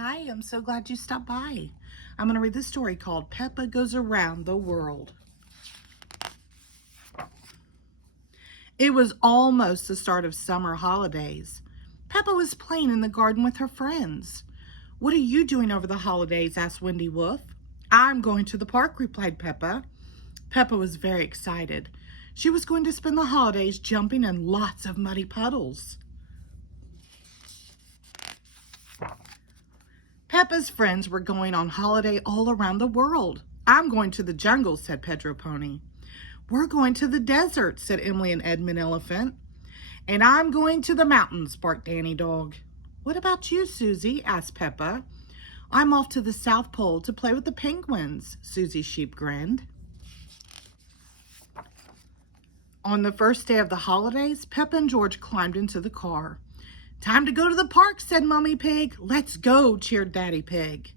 Hi, I'm so glad you stopped by. I'm going to read this story called Peppa Goes Around the World. It was almost the start of summer holidays. Peppa was playing in the garden with her friends. "What are you doing over the holidays?" asked Wendy Wolf. "I'm going to the park," replied Peppa. Peppa was very excited. She was going to spend the holidays jumping in lots of muddy puddles. Peppa's friends were going on holiday all around the world. "I'm going to the jungle," said Pedro Pony. "We're going to the desert," said Emily and Edmund Elephant. "And I'm going to the mountains," barked Danny Dog. "What about you, Susie?" asked Peppa. "I'm off to the South Pole to play with the penguins," Susie Sheep grinned. On the first day of the holidays, Peppa and George climbed into the car. "Time to go to the park," said Mummy Pig. "Let's go," cheered Daddy Pig.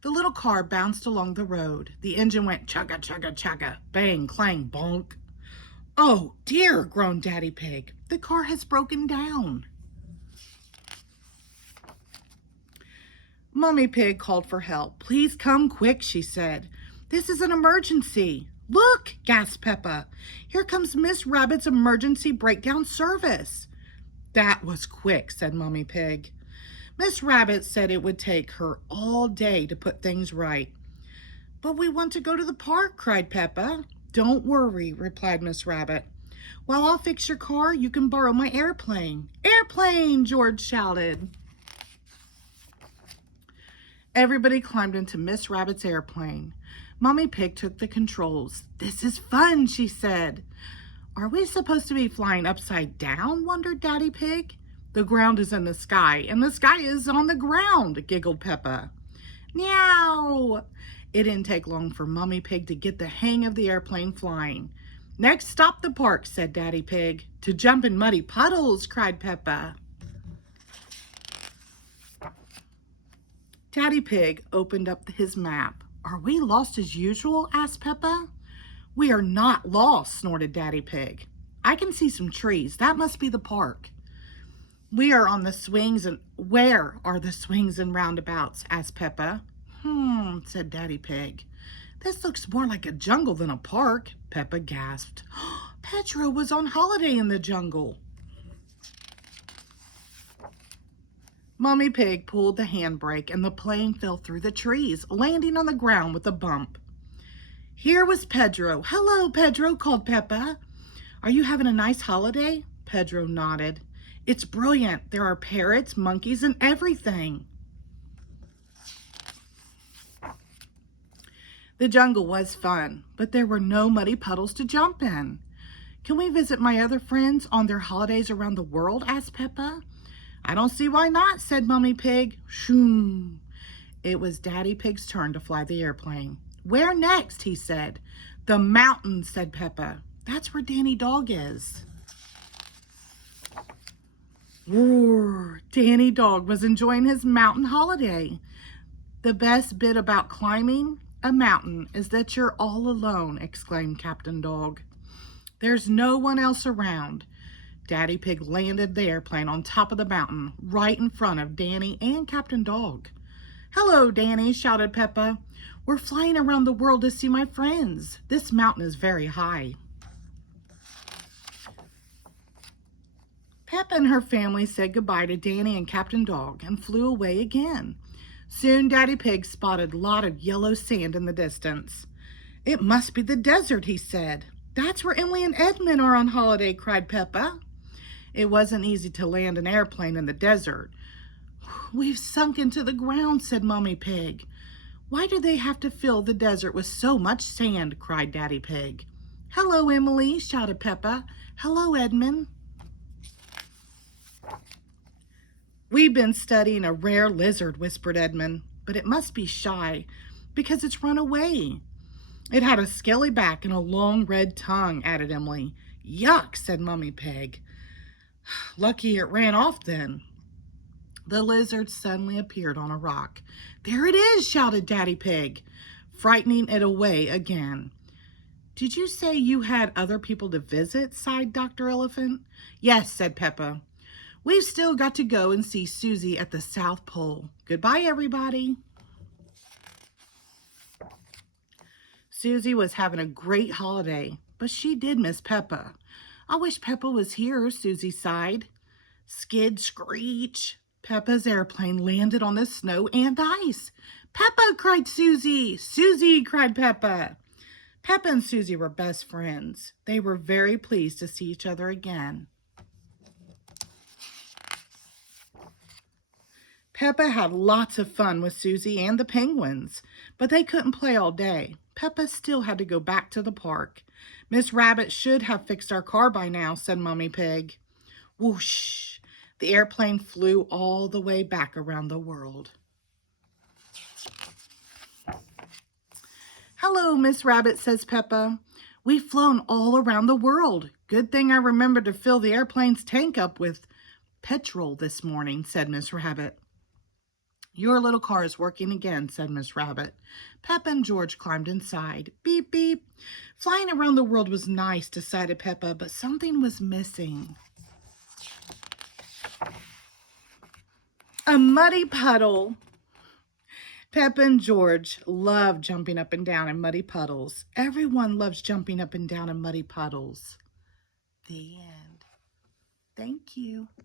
The little car bounced along the road. The engine went chugga, chugga, chugga, bang, clang, bonk. "Oh dear," groaned Daddy Pig. "The car has broken down." Mummy Pig called for help. "Please come quick," she said. "This is an emergency." "Look," gasped Peppa. "Here comes Miss Rabbit's emergency breakdown service." "That was quick," said Mummy Pig. "Miss Rabbit said it would take her all day to put things right." "But we want to go to the park," cried Peppa. "Don't worry," replied Miss Rabbit. "While I'll fix your car, you can borrow my airplane." "Airplane!" George shouted. Everybody climbed into Miss Rabbit's airplane. Mummy Pig took the controls. "This is fun," she said. "Are we supposed to be flying upside down?" wondered Daddy Pig. "The ground is in the sky, and the sky is on the ground," giggled Peppa. "Meow!" It didn't take long for Mummy Pig to get the hang of the airplane flying. "Next stop the park," said Daddy Pig. "To jump in muddy puddles," cried Peppa. Daddy Pig opened up his map. "Are we lost as usual?" asked Peppa. "We are not lost," snorted Daddy Pig. "I can see some trees. That must be the park." "We are on the swings and..." "Where are the swings and roundabouts?" asked Peppa. Said Daddy Pig. "This looks more like a jungle than a park," Peppa gasped. Pedro was on holiday in the jungle. Mummy Pig pulled the handbrake and the plane fell through the trees, landing on the ground with a bump. Here was Pedro. "Hello, Pedro," called Peppa. "Are you having a nice holiday?" Pedro nodded. "It's brilliant. There are parrots, monkeys, and everything." The jungle was fun, but there were no muddy puddles to jump in. "Can we visit my other friends on their holidays around the world?" asked Peppa. "I don't see why not," said Mummy Pig. Shoom! It was Daddy Pig's turn to fly the airplane. "Where next?" he said. "The mountains," said Peppa. "That's where Danny Dog is." Roar! Danny Dog was enjoying his mountain holiday. "The best bit about climbing a mountain is that you're all alone," exclaimed Captain Dog. "There's no one else around." Daddy Pig landed the airplane on top of the mountain, right in front of Danny and Captain Dog. "Hello, Danny," shouted Peppa. "We're flying around the world to see my friends. This mountain is very high." Peppa and her family said goodbye to Danny and Captain Dog and flew away again. Soon Daddy Pig spotted a lot of yellow sand in the distance. "It must be the desert," he said. "That's where Emily and Edmund are on holiday," cried Peppa. It wasn't easy to land an airplane in the desert. "We've sunk into the ground," said Mummy Pig. "Why do they have to fill the desert with so much sand?" cried Daddy Pig. "Hello, Emily," shouted Peppa. "Hello, Edmund." "We've been studying a rare lizard," whispered Edmund, "but it must be shy because it's run away." "It had a scaly back and a long red tongue," added Emily. "Yuck," said Mummy Pig. "Lucky it ran off then." The lizard suddenly appeared on a rock. "There it is," shouted Daddy Pig, frightening it away again. "Did you say you had other people to visit?" sighed Dr. Elephant. "Yes," said Peppa. We've still got to go and see Susie at the South Pole. Goodbye, everybody. Susie was having a great holiday, but she did miss Peppa. I wish Peppa was here, Susie sighed. Skid screech. Peppa's airplane landed on the snow and ice. Peppa, cried Susie. Susie, cried Peppa. Peppa and Susie were best friends. They were very pleased to see each other again. Peppa had lots of fun with Susie and the penguins, but they couldn't play all day. Peppa still had to go back to the park. Miss Rabbit should have fixed our car by now, said Mummy Pig. Whoosh! The airplane flew all the way back around the world. Hello, Miss Rabbit, says Peppa. We've flown all around the world. Good thing I remembered to fill the airplane's tank up with petrol this morning, said Miss Rabbit. Your little car is working again, said Miss Rabbit. Peppa and George climbed inside. Beep, beep. Flying around the world was nice, decided Peppa, but something was missing. A muddy puddle. Peppa and George loved jumping up and down in muddy puddles. Everyone loves jumping up and down in muddy puddles. The end. Thank you.